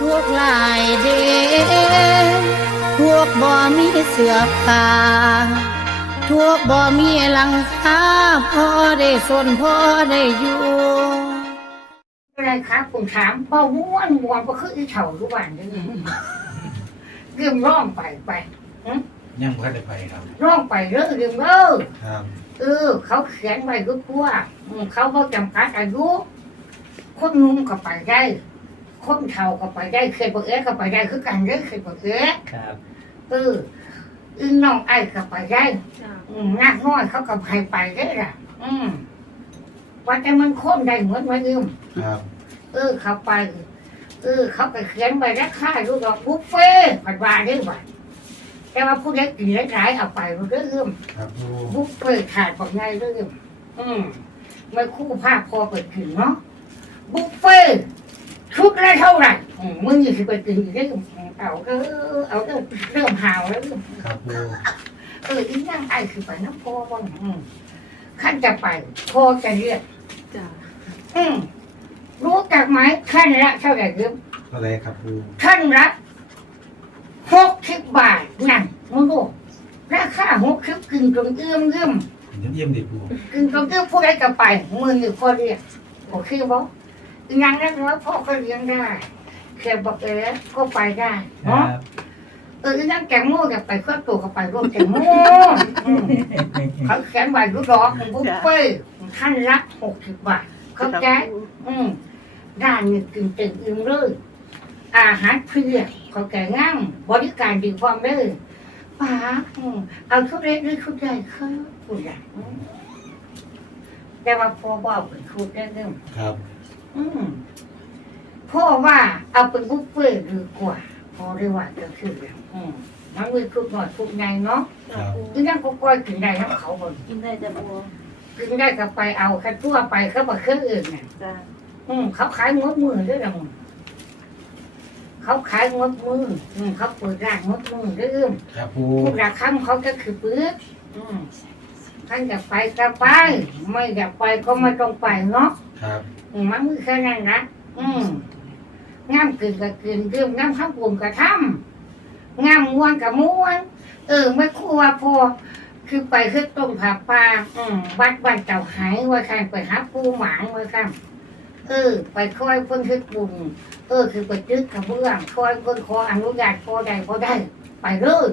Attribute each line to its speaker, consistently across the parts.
Speaker 1: ทุกหลายเดพวกบ่มีเสือผ้าทุกบ่มีหลังคาพอได้สนพอได้อยู่
Speaker 2: อะไรครับผมถามเบาม่วนม่วนก็คืออีเถ่าทุกวันนี่เรื่องร้องไปไป
Speaker 3: ยังไม่ได้ไปครับ
Speaker 2: ร้องไปเรื่อยเรื่องเด้อ
Speaker 3: ครับ
Speaker 2: เออ เขาเขียนไว้ก็กลัวอืมเขาบ่จำกัดอายุคนหนุ่มก็ไปได้ คนเฒ่าก็ไปได้เคยบอกเอ๊ะก็ไปได้คือกันเด้อเคยบอกเอ๊ะ
Speaker 4: ครับ
Speaker 2: เอออึน้องไอ้ก็ไปได้อืมนักน้อยเขาก็ไปไปได้ล่ะ อืมว่าแต่มันคนได้เหมือนมันยืม
Speaker 3: ครับ
Speaker 2: เออเขาไป เออ เขาไปเขียนไว้ราคาดูดอกบุฟเฟ่ต์ผัดวาได้ไหวแต่ว่าผู้เล็กกินเล็กหลายเอาไปมันก็เอื้อม
Speaker 3: ครับปู
Speaker 2: บุฟเฟ่ต์ขาดบอกไงเรื่องอืมไม่คู่ภาพพอเปิดกินเนาะบุฟเฟ่ต์ ชุดละเท่าไหร่อืมมึงอยู่ที่ไปกินได้เอาก็เอาเริ่มเริ่มหาวแล้วเริ่ม
Speaker 3: ครับปู
Speaker 2: เอออีนั่งไอ้คือไปน้ำพอบ้างอืมขั้นจะไปพอจะเรียก
Speaker 1: จ้ะ
Speaker 2: อืมรู้จักไหมขั้นละเท่าไหร่เริ่ม
Speaker 3: อะไรครับปู
Speaker 2: ขั้นละหกสิบบาทนั่นมึงดูราคาหกสิบกึ่งตรงเอื้อมเอื้อม
Speaker 3: เยี่ยมเยี่ยมดิปู
Speaker 2: กึ่งตรงเอื้อมผู้ใดก็ไปมือหนึ่งพอเรียกโอเคบ่ อีนางนั้นว่าพ่อก็เลี้ยงได้แค่บอกเออก็ไปได้
Speaker 4: ครั
Speaker 2: เนาะ
Speaker 4: บ
Speaker 2: เอออีนั่งแกงโม่จะไปเครื่องตัวก็ไปร่วมแกงโม่อืมเขาเขียนไว้รู้ดอกบุฟเฟ่ต์ขั้นละหกสิบบาทเข้าใจอืมด้านนี้กินเต็มอิ่มเลยอาหารเพื่อเขาแก่ง่างบริการดีความเลยป้าอืมเอาชุดเล็กหรือชุดใหญ่คือผู้ใหญ่อืมแต่ว่าพ่อบอกเป็นชุดได้เรื่อง
Speaker 3: ครับ
Speaker 2: อืมพ่อว่าเอาเป็นบุฟเฟ่ต์ดีกว่าพอได้ว่าจะคืออืมมันมีชุดหน่อยชุดใหญ่เนาะ
Speaker 3: ครับ
Speaker 2: ที่นั่นก็ก้อยกินได้ทั้งเขาบน
Speaker 1: กินได้จ้ะปู
Speaker 2: กินได้ก็ไปเอาแค่ทั่วไปเขาบอกเครื่องอื่นเนี่ย
Speaker 1: จ้ะ
Speaker 2: อืมเขาขายงดมือด้วยนะมึงเขาขายงดมืออืมเขาเปิดร้านงดมือด้วยอืม
Speaker 3: ครับปู
Speaker 2: ผู้ราคำเขาก็คือปื๊ดอืมท่านอยากไปก็ไป ไม่อยากไปก็ไม่ต้องไปเนาะ
Speaker 3: ครับ
Speaker 2: อื มมันคือแค่นั้นนะอืมงามกินก็กินเรื่องงามข้าวปุ่นก็ทำงามม้วนก็ม้วน เออไม่คู่ว่าพอคือไปคือต้มผักปลาอืมวัดวันเจ้าหายว่าคันไปหาปูหมางว่าคันเออ ไปคอยเพิ่นคือปุ่มเออ คือไปจึกกระเบื้องคอยเพิ่นขออนุญาตพอได้พอได้ ไปเลย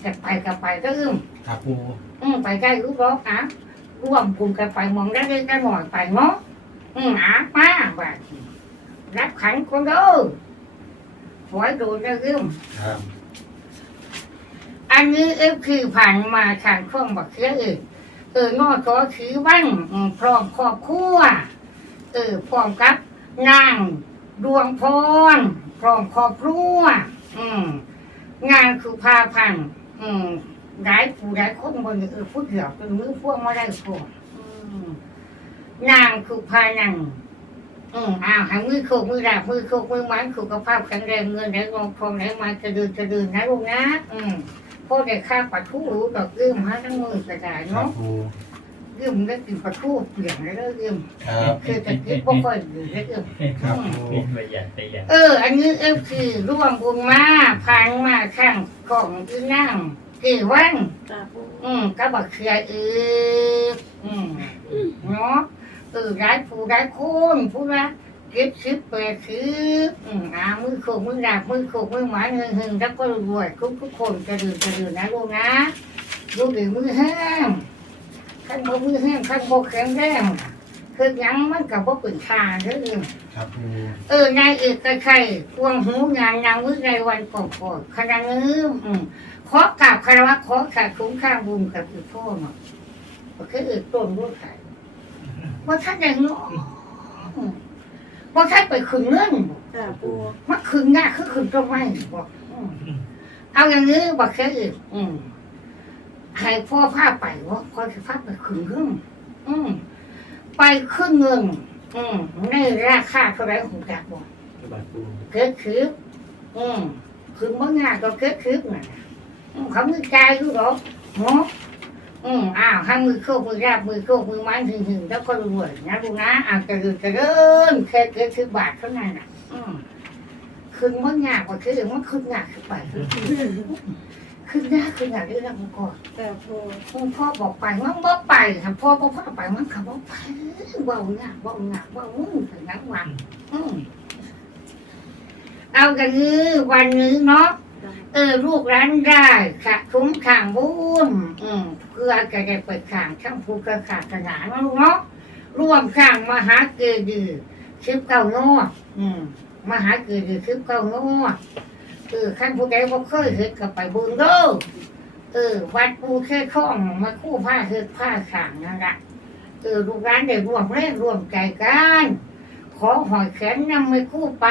Speaker 2: แต่ไปก็ไปก็อึ้ม
Speaker 3: ครับปู
Speaker 2: อืมไปได้รู้ร้องอะร่วมกลุ่มกันไปมองได้ได้หน่อยไปเนาะ อืมอะมาว่ารับขันคนเด้อหวยโดนได้อึ้ม
Speaker 3: ครับ
Speaker 2: อันนี้เอฟคือผ่านมาทางช่องบักเสียเออเออนอขอถือวันอืมพร้อมครอบครัวเออพร้อมกับนางดวงพรพร้อมครอบครัวอืมงานคือพาพันธุ์อืมหลายผู้หลายคนบนเออพูดเหี่ยวเป็นมือพวกมาได้พวกอืม นางคือพานังอืมอ้าวหามือโคกมือดาบมือโคกมือไม้สุขภาพแข็งแรงเงินไหลงองทองไหลมาจะเดินจะเดินนะลูกนะอืมพ่อได้ค่าปลาทูรู้ดอกเอื้อมหาทั้งมือกระดาษ
Speaker 3: ครับ
Speaker 2: เนาะ
Speaker 3: ปู
Speaker 2: เอื้อมได้กินปลาทูเปลี่ยนแล้วเอื้อม
Speaker 3: ครับ
Speaker 2: คือจะกินบ่ค่อยดีเอื้อม
Speaker 3: ครับปู
Speaker 4: ประหยัดประหยัด
Speaker 2: เออ อันนี้เอื้อมคือร่วมบุญมาพังมาข้างกล่องอีนั่งกี่วัน
Speaker 1: จ้ะปู
Speaker 2: อืมก็บอกเคลียร์เอออืมเนาะเออร้ายผู้ร้ายคนผู้ละเก็บสิบแปดสิบอืมอ่ามือโขกมือดาบมือโขกมือหมาหึงหึงแล้วก็รวยทุกทุกๆคนจะดื่นจะดื่นนะลูกนะลูกดีมือแห้งข้างบนมือแห้งข้างบนแข็งแรงคือหยังมันกับว่าเป็นชาเด้อเอง
Speaker 3: ครับปู
Speaker 2: เออนายเอกชัยควงหูงานนางวิในวันก่อนก่อนขณะนี้อืมขอกราบคารวะขอขาดคุ้มข้างบุญกับอีกพ่อเนาะก็คือเอกต้นรู้ไข่ ว่าท่านได้เนาะอืมว่าท่านไปคืนเงินบ่
Speaker 1: จ้ะปู
Speaker 2: มันคืนง่ายคือคืนตรงไหนบอกอืมเอาอย่างนี้บอกแค่อีกอืมให้พ่อพาไปว่าพ่อจะพาไปคืนเงินอืมไปขึ้นเงินอืมในราคาเท่าไหรของจากบอก
Speaker 4: บาทปู
Speaker 2: เกิดคืบอืมคืนเมื่องานก็เกิดคืบน่ะอืมเขามือใจรู้หรอเนาะ อืมอ้าวให้มือโคกมือแรบมือโคกมือไม้ถึงถึงแล้วก็รวยนะลูกนะอ้าวจะเดินจะเดินแค่เกิดคืบบาทเท่านั้นน่ะ อืมคคือมันยากกว่าคือมันคือยากขึ้นไปคือยากคือยากเรื่องมันก่อน
Speaker 4: แต่ปู
Speaker 2: คุณพ่อบอกไปมันบ่ไปค่ะพ่อบ่อพ่อไปมันขับบ่ไปเบาหนักเบาหนักเบามุ่งถึงนักวันอืมเอากันนี้วันนี้เนาะ เออลูกร้านได้ค่ะคุ้มข่างบุญอืมเพื่อจะได้เปิดข่างช่างผู้กระขาดขนานนะลูกเนาะร่วมข่างมหาเกดีชิบเก้าโนดอืมมหาเกดีชิบเก้าโนดเออขั้นผู้ใดบ่เคยเห็นกับไปบุญเด้อเออ วัดปูแค่ข้องมาคู่ผ้าเฮือผ้าขางนั่นแหละเออลูกร้านได้รวมแรงรวมใจกันขอหอยแขนนำไม่คู่ไป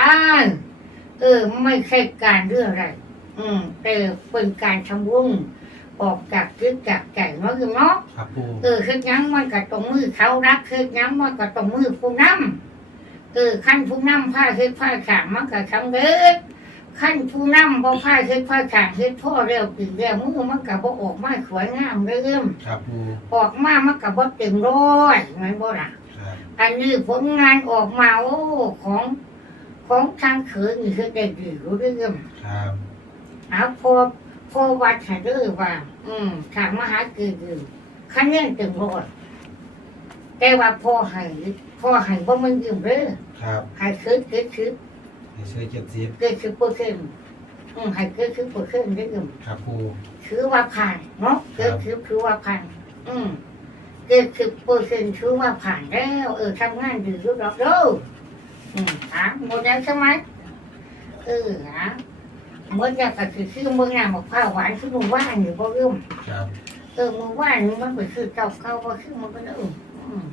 Speaker 2: เออ ไม่ใช่การเรื่องอะไร อืมแต่เป็นการทำบุญออกจากจิตจากใจเนาะคือเนาะ
Speaker 3: ครับปู
Speaker 2: เออคือยังมันกับตรงมือเขารักคือยังมันกับตรงมือผู้นำเออขั้นผู้นำผ้าเฮ็ดผ้าขางมันกับทำเด็กขั้นผู้นำบ่ผ้าเฮ็ดผ้าขางเฮ็ดพ่อเร็วปีเร็วมือมันกับบ่ออกมาสวยงามเริ่ม
Speaker 3: ครับปู
Speaker 2: ออกมามันกับบ่เต็มร้อยงั้นบ่ล่ะ
Speaker 3: ครับ
Speaker 2: อันนี้ผลงานออกมาโอ้ของของทางเขินนี่คือได้ดีรู้เรื่อง
Speaker 3: ครับ
Speaker 2: เอาพอพอวัดให้เด้อว่า อืมทางมหาเกิดอยู่คะแนนเต็มร้อยแต่ว่าพอให้พอให้บ่มันยืมเด้อ
Speaker 3: ครับ
Speaker 2: ให้เกิดเกิดคือ
Speaker 3: ให้ช่วยเจ็ดสิบ
Speaker 2: เกิดคือเปอร์เซ็นต์อืมให้เกิดคือเปอร์เซ็นต์เด้อ
Speaker 3: ครับปู
Speaker 2: ถือว่าผ่านเนาะเกิดคือถือว่าผ่าน อืมเกิดคือเปอร์เซ็นต์ถือว่าผ่านแล้วเออทำงานดีรู้ดอกเด้ออืมอะหมดแล้วใช่ไหมเอออะ เมื่อจะก็คือชื่อเมืองงานบอกข้าวหวานคือมึงว่างอยู่บ่เริ่ม
Speaker 3: ครับ
Speaker 2: เออมึงว่างนี่มันเป็นคือเก่าเก่าบ่คือมันก็เอออืม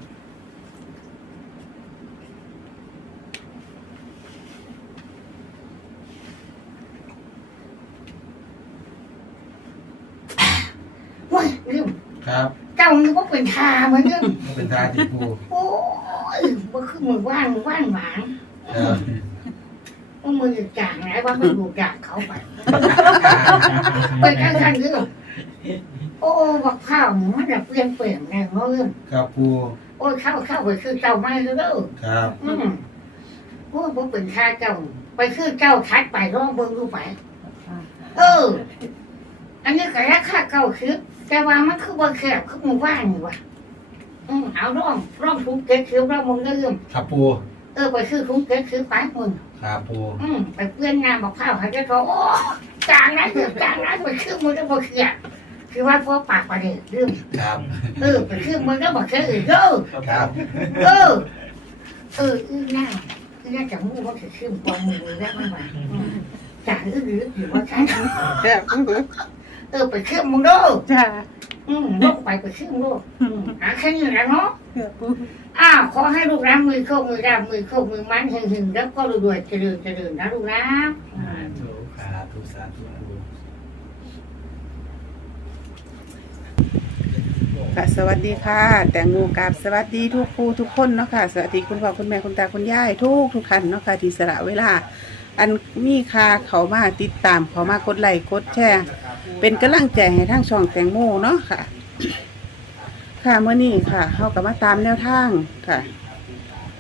Speaker 2: ว้ายลืม
Speaker 3: ครับ
Speaker 2: เจ้านี่ว่าเป็นทาเหมือนเดิม
Speaker 3: ไม่เป็นตาติปู
Speaker 2: โอ้ยว่าคือมึงว่างมึงว่างหวาน
Speaker 3: ครับ
Speaker 2: ว่า มึงจะจางไหนว่ามึงดูจางเขาไปไปกันกันคือโอ้บักข้าวมันจะเปลี่ยนเปลี่ยนแน่เมื่อ
Speaker 3: ครับปู
Speaker 2: โอ้ยเข้าเข้าไปคือเจ้าไม่เลยเด้อ
Speaker 3: ครับ
Speaker 2: อืมโอ้ยบ่เป็นข้าเจ้า ไปคือเจ้าทัดไปร้องเบิ่งดูไป เออ อันนี้ก็ราคาเก่าคือ แต่ว่ามันคือบ่แคบคือหมู่บ้านนี่ว่ะอืมเอาร้องร้องทุกเก็ดคือร้องมึงเริ่ม
Speaker 3: ครับปู
Speaker 2: เออไปคือทุกเก็ดคือไปมึง
Speaker 3: ครับปู
Speaker 2: อืมไปเพื่อนงานบอกข้าวเขาจะบอกโอ้จางนั้นเถอะจางนั้นไปคือมึงจะบอกเคลียร์คือว่าพอปากประเดี๋ยวเรื่อง
Speaker 3: ครับ
Speaker 2: เออไปคือมึงก็บอกเคลียร์อื่นเด้อ
Speaker 3: ครับ
Speaker 2: เออเอออื้อหน้าอื้อหน้าจากมูว่าถือขึ้นปองมือแล้วไม่ไหวอืมจากอื้อหรืออยู่ว่าฉัน
Speaker 4: แต่ปู
Speaker 2: เออไปขึ้นมึงเด้อ
Speaker 4: จ้า
Speaker 2: อืมลูกไปไปขึ้นลูกอืมหาแค่นี้แหละเนาะ
Speaker 4: แต่ปู
Speaker 2: อ้าวขอให้ลูกรักมือเข้ามือราบมือเข้ามือมันหึงหึงแล้วก็รวยๆเจริญเจริญนะลูกนะอื
Speaker 3: สามธุสาธุสาธุปู
Speaker 4: ค่ะสวัสดีค่ะ แต่งูกับสวัสดีทุกครูทุกคนเนาะค่ะสวัสดีคุณพ่อคุณแม่คุณตาคุณยายทุกทุกท่านเนาะค่ะที่สละเวลา อันมีค่าเขามาติดตามเขามากดไลค์กดแชร์ เป็นกำลังใจให้ทั้งช่องแตงโมเนาะค่ะ ค่ะเมื่อนี้ค่ะเขาก็มาตามแนวทางค่ะ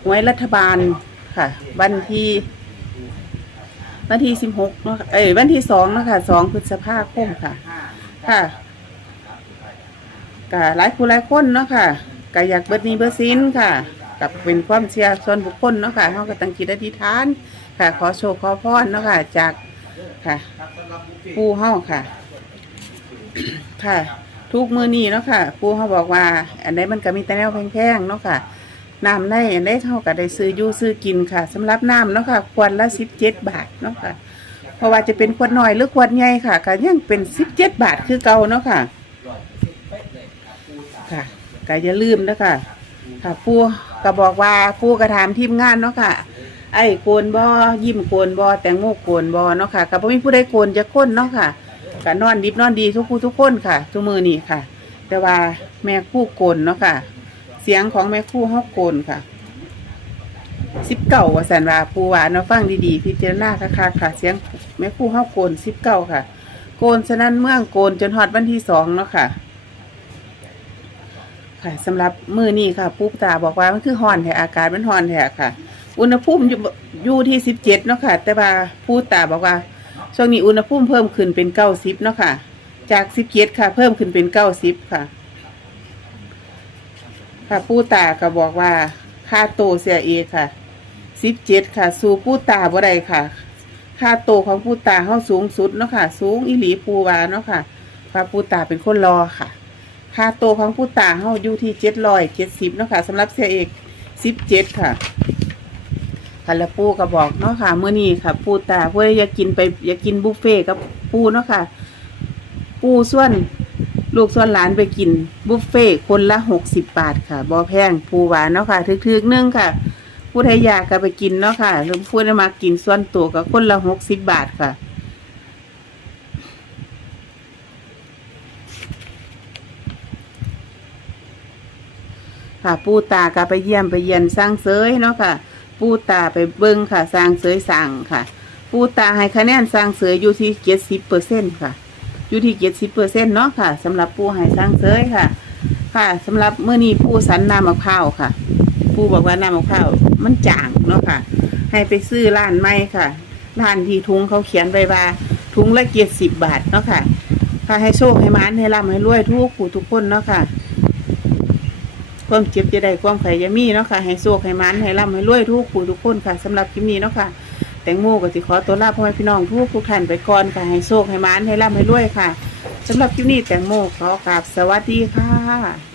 Speaker 4: หวยรัฐบาลค่ะ วันที่วันที่สิบหกเนาะเอ้ยวันที่สองเนาะค่ะสองพฤษภาคมค่ะ ค่ะก็หลายผู้หลายคนเนาะค่ะก็อยากเบิดนี้เบิดสินค่ะ กับเป็นความเชื่อส่วนบุคคลเนาะค่ะเขาก็ตั้งจิตอธิษฐาน ค่ะ ขอโชคขอพรเนาะค่ะ จากค่ะ ปูเฮาค่ะ ค่ะ ทุกมือนี้เนาะค่ะปูเฮาบอกว่า อันใดมันก็มีแต่แนวแพงๆเนาะค่ะน้ำในอันใดเท่ากับได้ซื้ออยู่ซื้อกินค่ะสำหรับน้ำเนาะค่ะขวดละสิบเจ็ดบาทเนาะค่ะ เพราะว่าจะเป็นขวดน้อยหรือขวดใหญ่ค่ะก็ยังเป็นสิบเจ็ดบาทคือเก่าเนาะค่ะ ค่ะก็อย่าลืมนะค่ะ ค่ะปูก็บอกว่าปูกระถามทีมงานเนาะค่ะไอ้โกนบอยิ้มโกนบอแตงโมโกนบอเนาะค่ะก็บ่มีผู้ใดโกนจะก้นเนาะค่ะ ก็นอนดิบนอนดีทุกผู้ทุกคนค่ะทุกมือนี่ค่ะ แต่ว่าแม่คู่โกนเนาะค่ะ เสียงของแม่คู่เฮาโกนค่ะสิบเก่าสันว่าปูว่าเนาะฟังดีๆพิจารณาค่ะค่ะเสียงแม่คู่เฮาโกนสิบเก่าค่ะ โกนฉะนั้นเมืองโกนจนฮอดวันที่สองเนาะค่ะค่ะสำหรับมือนี้ค่ะปุ๊บตาบอกว่ามันคือฮอนแท้อากาศมันฮอนแท้ค่ะ อุณหภูมิอยู่ที่สิบเจ็ดเนาะค่ะ แต่ว่าผู้ตาบอกว่า ช่วงนี้อุณหภูมิเพิ่มขึ้นเป็นเก้าสิบเนาะค่ะ จากสิบเจ็ดค่ะ เพิ่มขึ้นเป็นเก้าสิบค่ะ ค่ะผู้ตาก็บอกว่าค่าโตเสียเอค่ะสิบเจ็ดค่ะ สู่ผู้ตาบ่ได้ค่ะ ค่าโตของผู้ตาเฮาสูงสุดเนาะค่ะ สูงอีหลีปูวาเนาะค่ะพระผู้ตาเป็นคนรอค่ะ ค่าโตของผู้ตาเฮาอยู่ที่เจ็ดร้อยเจ็ดสิบเนาะค่ะสำหรับเสียเอกสิบเจ็ดค่ะ ค่ะแล้วปูก็บอกเนาะค่ะเมื่อนี้ค่ะ ปูตาเพื่ออยากกินไปอยากกินบุฟเฟ่กับปูเนาะค่ะ ปูส่วนลูกส่วนหลานไปกินบุฟเฟ่คนละหกสิบบาทค่ะบอแพงปูหวานเนาะค่ะทึกๆนึงค่ะผู้ทยอยากก็ไปกินเนาะค่ะหรือผู้ได้มากินส่วนตัวก็คนละหกสิบบาทค่ะค่ะปูตาก็ไปเยี่ยมไปเยียนสร้างเสยเนาะค่ะ ปูตาไปเบิ้งค่ะสร้างเสยสั่งค่ะ ปูตาให้คะแนนสร้างเสยอยู่ที่เจ็ดสิบเปอร์เซ็นค่ะ อยู่ที่เจ็ดสิบเปอร์เซ็นเนาะค่ะสำหรับปูให้สร้างเสยค่ะ ค่ะสำหรับเมื่อนี้ปูสันน้ำมะพร้าวค่ะ ปูบอกว่าน้ำมะพร้าวมันจางเนาะค่ะ ให้ไปซื้อร้านใหม่ค่ะร้านที่ทุงเขาเขียนไว้ว่าทุงละเจ็ดสิบบาทเนาะค่ะค่ะให้โชคให้มานให้ร่ำให้รวยทุกผู้ทุกคนเนาะค่ะ ความเจ็บจะได้ความไข่ยามีเนาะค่ะให้โชคให้มันให้ร่ำให้รวยทุกผู้ทุกคนค่ะสำหรับคลิปนี้เนาะค่ะ แตงโมก็สิขอตัวลาพ่อแม่พี่น้องทุกทุกท่านไปก่อนค่ะให้โชคให้มันให้ร่ำให้รวยค่ะสำหรับคลิปนี้แตงโมขอกราบสวัสดีค่ะ